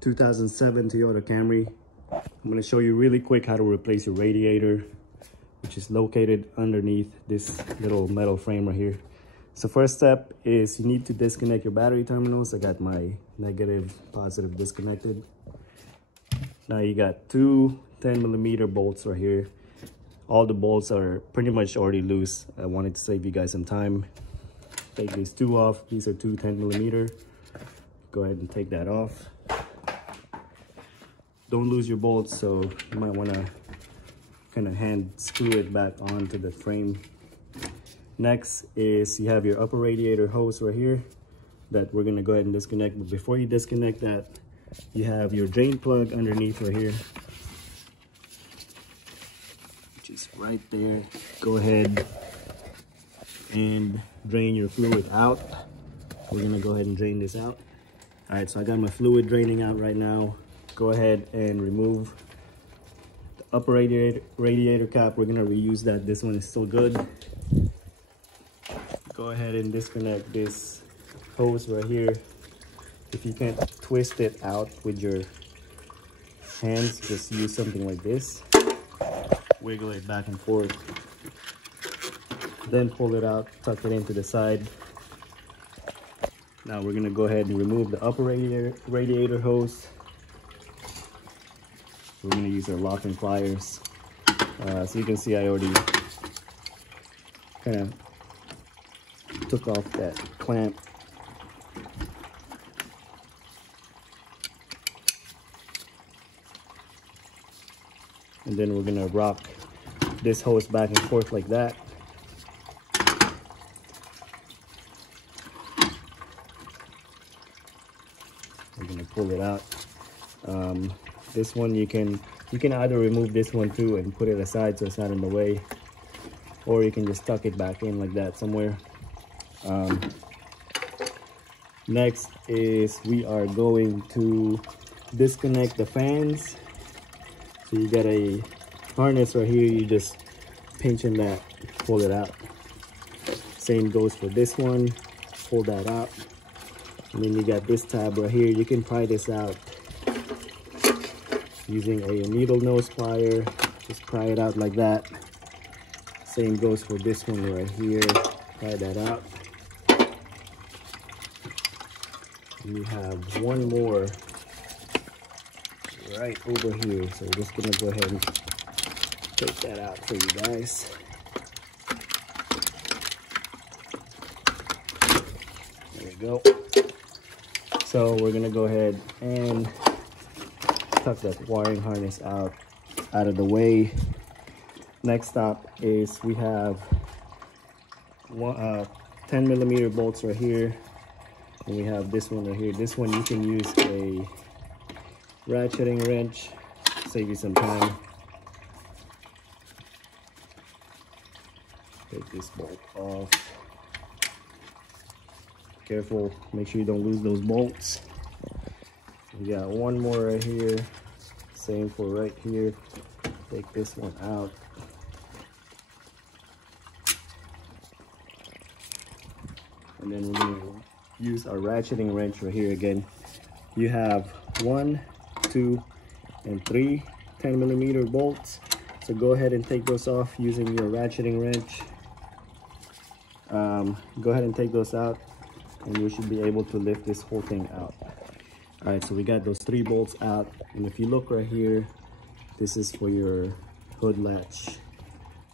2007 Toyota Camry. I'm going to show you really quick how to replace your radiator, which is located underneath this little metal frame right here. So first step is you need to disconnect your battery terminals. I got my negative, positive disconnected. Now you got two 10mm bolts right here. All the bolts are pretty much already loose. I wanted to save you guys some time. Take these two off. These are two 10mm. Go ahead and take that off. Don't lose your bolts, so you might want to kind of hand screw it back onto the frame. Next is you have your upper radiator hose right here that we're going to go ahead and disconnect. But before you disconnect that, you have your drain plug underneath right here, which is right there. Go ahead and drain your fluid out. We're going to go ahead and drain this out. All right, so I got my fluid draining out right now. Go ahead and remove the upper radiator cap. We're gonna reuse that. This one is still good. Go ahead and disconnect this hose right here. If you can't twist it out with your hands, just use something like this. Wiggle it back and forth. Then pull it out, tuck it into the side. Now we're gonna go ahead and remove the upper radiator hose. We're going to use our locking pliers. So you can see I already kind of took off that clamp. And then we're going to rock this hose back and forth like that. We're going to pull it out. This one you can either remove this one too and put it aside so it's not in the way, or you can just tuck it back in like that somewhere. Next is we are going to disconnect the fans. So you got a harness right here, you just pinch in that, pull it out. Same goes for this one, pull that out. And then you got this tab right here, you can pry this out using a needle nose plier. Just pry it out like that. Same goes for this one right here. Pry that out. And you have one more right over here. So we're just gonna go ahead and take that out for you guys. There we go. So we're gonna go ahead and tuck that wiring harness out of the way. Next stop is we have 10mm bolts right here, and we have this one right here. This one you can use a ratcheting wrench, save you some time. Take this bolt off. Careful, make sure you don't lose those bolts. We got one more right here, same for right here. Take this one out. And then we're going to use our ratcheting wrench right here again. You have 1, 2, and 3 10mm bolts. So go ahead and take those off using your ratcheting wrench. Go ahead and take those out, and you should be able to lift this whole thing out. All right, so we got those 3 bolts out, and if you look right here, this is for your hood latch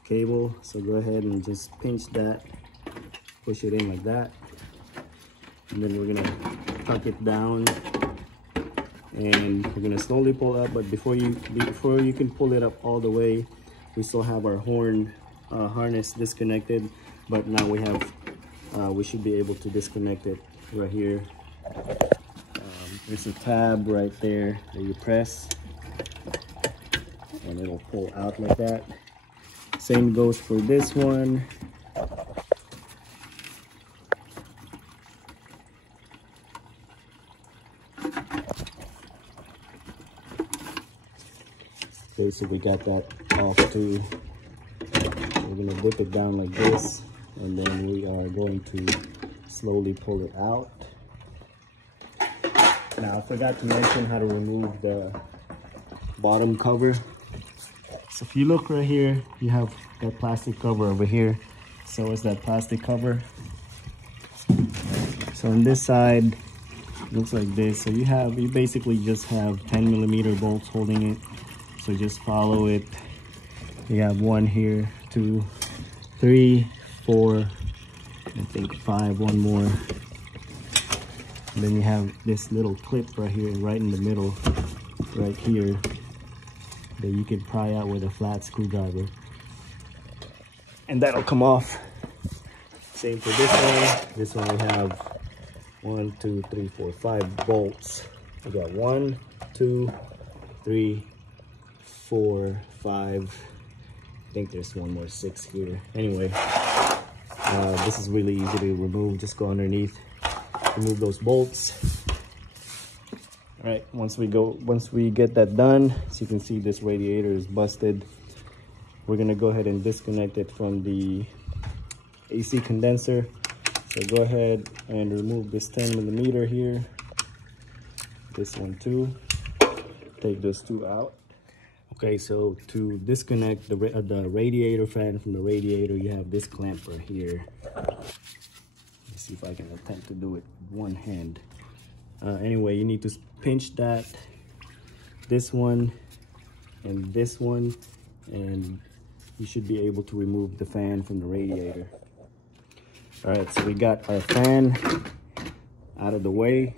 cable. So go ahead and just pinch that, push it in like that, and then we're gonna tuck it down, and we're gonna slowly pull up. But before you can pull it up all the way, we still have our harness disconnected. But now we should be able to disconnect it right here. There's a tab right there that you press and it'll pull out like that. Same goes for this one. Okay, so we got that off too. We're gonna dip it down like this, and then we are going to slowly pull it out. Now I forgot to mention how to remove the bottom cover. So if you look right here, you have that plastic cover over here. So is that plastic cover. So on this side, it looks like this. So you basically just have 10mm bolts holding it. So just follow it. You have 1 here, 2, 3, 4, I think 5, 1 more. And then you have this little clip right here, right in the middle, right here, that you can pry out with a flat screwdriver. And that'll come off. Same for this one. This one we have 1, 2, 3, 4, 5 bolts. We got 1, 2, 3, 4, 5. I think there's 1 more, 6 here. Anyway, this is really easy to remove. Just go underneath, remove those bolts. All right, once we get that done, so you can see this radiator is busted. We're gonna go ahead and disconnect it from the AC condenser. So go ahead and remove this 10mm here. This one too. Take those 2 out. Okay, so to disconnect the radiator fan from the radiator, you have this clamp right here. Let's see if I can attempt to do it with one hand. Anyway, you need to pinch this one, and you should be able to remove the fan from the radiator. All right, so we got our fan out of the way.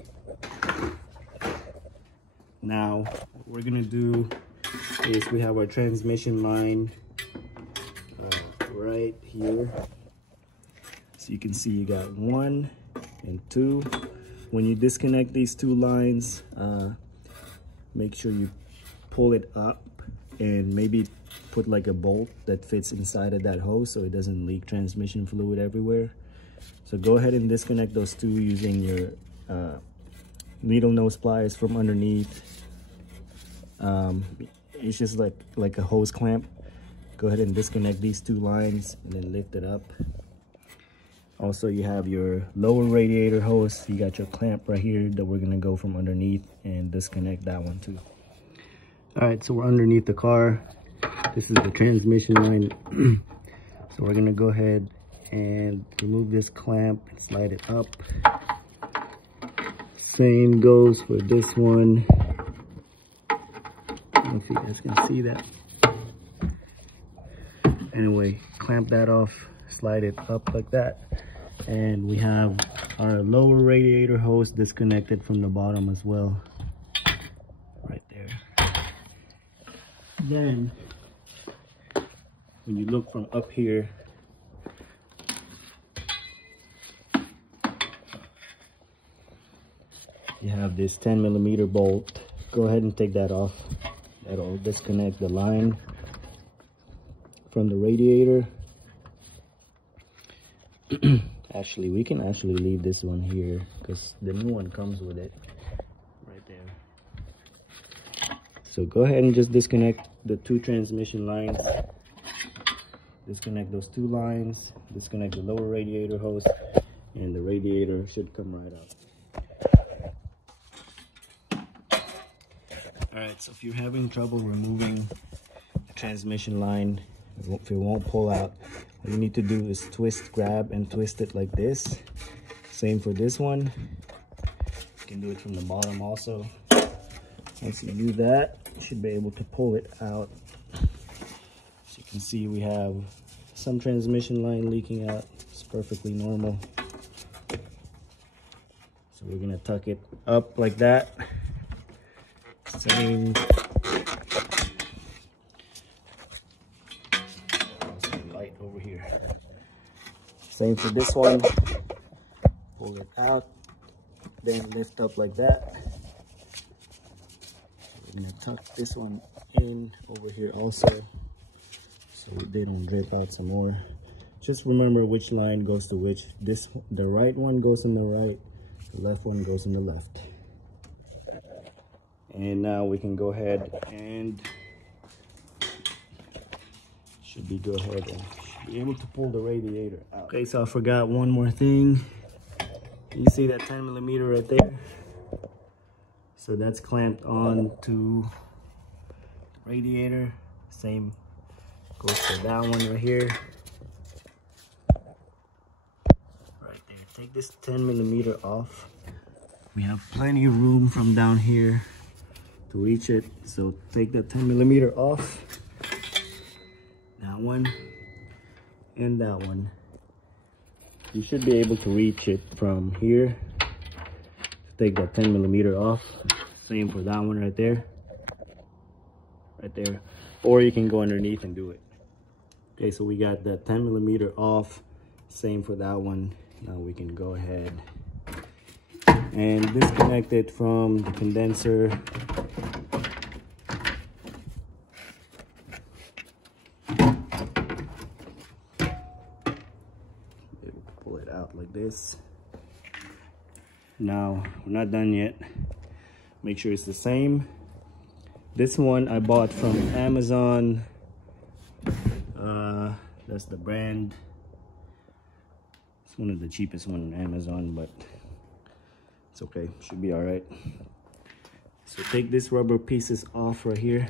Now, what we're gonna do is we have our transmission line right here. So you can see you got 1 and 2. When you disconnect these 2 lines, make sure you pull it up and maybe put like a bolt that fits inside of that hose so it doesn't leak transmission fluid everywhere. So go ahead and disconnect those 2 using your needle nose pliers from underneath. It's just like a hose clamp. Go ahead and disconnect these 2 lines and then lift it up. Also, you have your lower radiator hose. You got your clamp right here that we're gonna go from underneath and disconnect that one too. All right, so we're underneath the car. This is the transmission line. So we're gonna go ahead and remove this clamp and slide it up. Same goes for this one. I don't know if you guys can see that. Anyway, clamp that off, slide it up like that. And we have our lower radiator hose disconnected from the bottom as well. Right there. Then, when you look from up here, you have this 10mm bolt. Go ahead and take that off. That'll disconnect the line from the radiator. Actually, we can leave this one here because the new one comes with it right there. So go ahead and just disconnect the 2 transmission lines. Disconnect those 2 lines, disconnect the lower radiator hose, and the radiator should come right out. Alright, so if you're having trouble removing the transmission line, if it won't pull out, all you need to do is grab and twist it like this. Same for this one. You can do it from the bottom also. Once you do that, you should be able to pull it out. As you can see, we have some transmission line leaking out. It's perfectly normal. So we're gonna tuck it up like that. Same. Some light over here. Same for this one. Pull it out, then lift up like that. We're gonna tuck this one in over here also, so they don't drip out some more. Just remember which line goes to which. The right one goes in the right, the left one goes in the left. And now we can go ahead and should be able to pull the radiator out. Okay, so I forgot one more thing. You see that 10mm right there? So that's clamped on to the radiator. Same goes for that one right here. Right there. Take this 10mm off. We have plenty of room from down here to reach it. So take the 10mm off. That one and that one. You should be able to reach it from here. Take that 10mm off. Same for that one right there. Right there. Or you can go underneath and do it. Okay, so we got the 10mm off. Same for that one. Now we can go ahead and disconnect it from the condenser. Pull it out like this. Now, we're not done yet. Make sure it's the same. This one I bought from Amazon. That's the brand. It's one of the cheapest ones on Amazon, but it's okay. Should be all right. So take these rubber pieces off right here.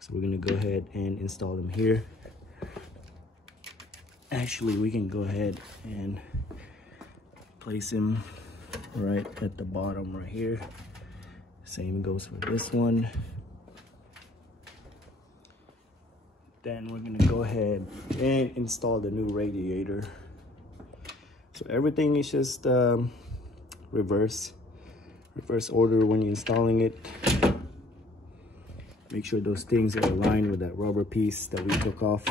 So we're gonna go ahead and install them here. Actually, we can go ahead and place them right at the bottom right here. Same goes for this one. Then we're gonna go ahead and install the new radiator. So everything is just reverse order when you're installing it. Make sure those things are aligned with that rubber piece that we took off.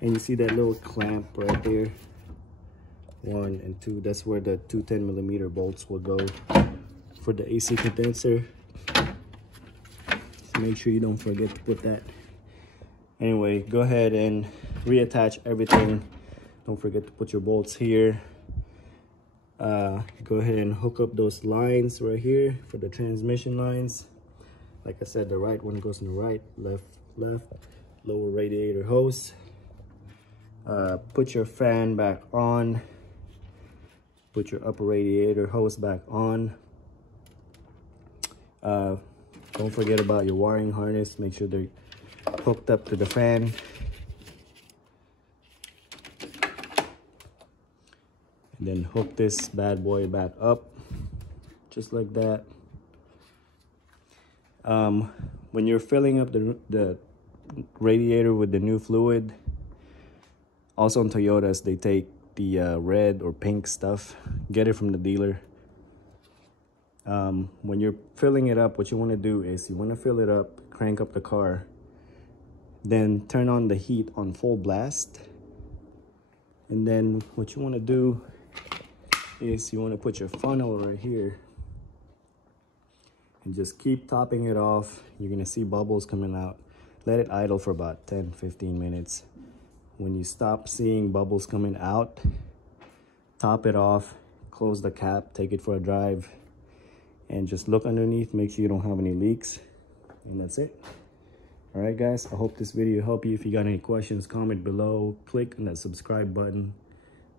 And you see that little clamp right there, 1 and 2, that's where the two 10mm bolts will go for the AC condenser. So make sure you don't forget to put that. Anyway, go ahead and reattach everything. Don't forget to put your bolts here. Go ahead and hook up those lines right here for the transmission lines. Like I said, the right one goes in the right, left, lower radiator hose. Put your fan back on. Put your upper radiator hose back on. Don't forget about your wiring harness. Make sure they're hooked up to the fan. And then hook this bad boy back up, just like that. When you're filling up the radiator with the new fluid, also on Toyotas, they take the red or pink stuff. Get it from the dealer. When you're filling it up, what you want to do is you want to fill it up, crank up the car, then turn on the heat on full blast. And then what you want to do is you want to put your funnel right here and just keep topping it off. You're going to see bubbles coming out. Let it idle for about 10-15 minutes. When you stop seeing bubbles coming out, top it off, close the cap, take it for a drive, and just look underneath, make sure you don't have any leaks, and that's it. All right, guys, I hope this video helped you. If you got any questions, comment below, click on that subscribe button.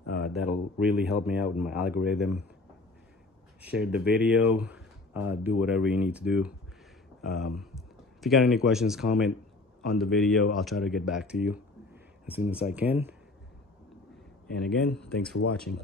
That'll really help me out with my algorithm. Share the video, do whatever you need to do. If you got any questions, comment on the video. I'll try to get back to you as soon as I can. And again, thanks for watching.